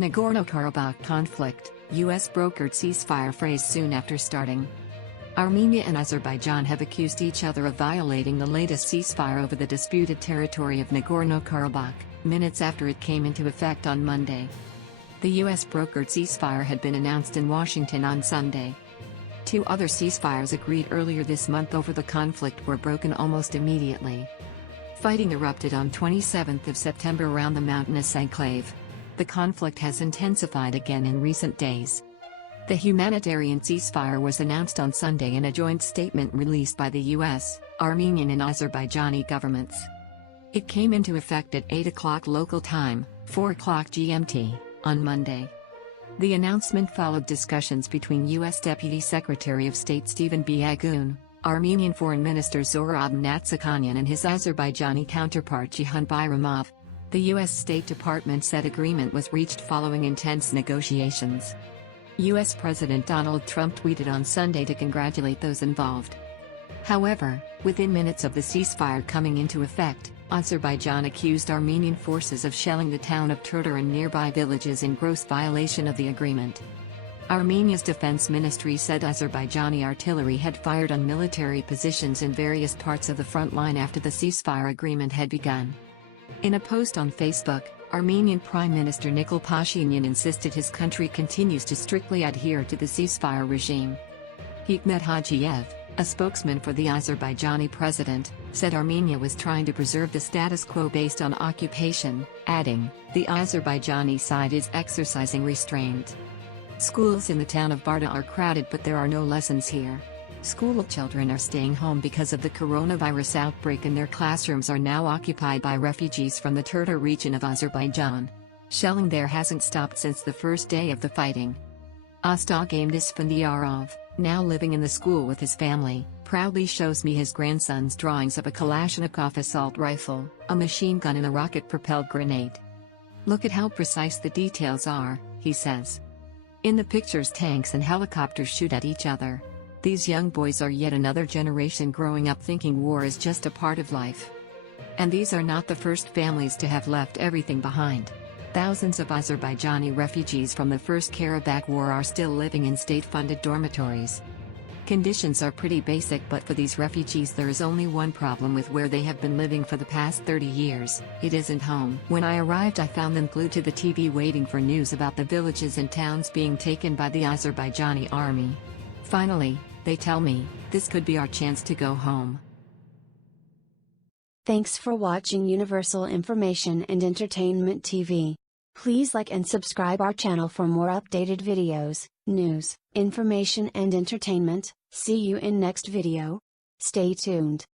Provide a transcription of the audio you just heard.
Nagorno-Karabakh conflict, U.S. brokered ceasefire phrase soon after starting. Armenia and Azerbaijan have accused each other of violating the latest ceasefire over the disputed territory of Nagorno-Karabakh, minutes after it came into effect on Monday. The U.S. brokered ceasefire had been announced in Washington on Sunday. Two other ceasefires agreed earlier this month over the conflict were broken almost immediately. Fighting erupted on 27th of September around the mountainous enclave. The conflict has intensified again in recent days. The humanitarian ceasefire was announced on Sunday in a joint statement released by the U.S., Armenian and Azerbaijani governments. It came into effect at 8 o'clock local time, 4 o'clock GMT, on Monday. The announcement followed discussions between U.S. Deputy Secretary of State Stephen Biegun, Armenian Foreign Minister Zohrab Mnatsakanyan and his Azerbaijani counterpart Jeyhun Bayramov. The U.S. State Department said agreement was reached following intense negotiations. U.S. President Donald Trump tweeted on Sunday to congratulate those involved. However, within minutes of the ceasefire coming into effect, Azerbaijan accused Armenian forces of shelling the town of Turtur and nearby villages in gross violation of the agreement. Armenia's defense ministry said Azerbaijani artillery had fired on military positions in various parts of the front line after the ceasefire agreement had begun. In a post on Facebook, Armenian Prime Minister Nikol Pashinyan insisted his country continues to strictly adhere to the ceasefire regime. Hikmet Hajiev, a spokesman for the Azerbaijani president, said Armenia was trying to preserve the status quo based on occupation, adding, "The Azerbaijani side is exercising restraint. Schools in the town of Barda are crowded but there are no lessons here. School children are staying home because of the coronavirus outbreak and their classrooms are now occupied by refugees from the Turtur region of Azerbaijan. Shelling there hasn't stopped since the first day of the fighting." Ostagim Isfandiarov, now living in the school with his family, proudly shows me his grandson's drawings of a Kalashnikov assault rifle, a machine gun and a rocket-propelled grenade. "Look at how precise the details are," he says. In the pictures tanks and helicopters shoot at each other. These young boys are yet another generation growing up thinking war is just a part of life. And these are not the first families to have left everything behind. Thousands of Azerbaijani refugees from the First Karabakh War are still living in state-funded dormitories. Conditions are pretty basic, but for these refugees there is only one problem with where they have been living for the past 30 years, it isn't home. When I arrived I found them glued to the TV waiting for news about the villages and towns being taken by the Azerbaijani army. Finally, they tell me, this could be our chance to go home. Thanks for watching Universal Information and Entertainment TV. Please like and subscribe our channel for more updated videos, news, information and entertainment. See you in next video. Stay tuned.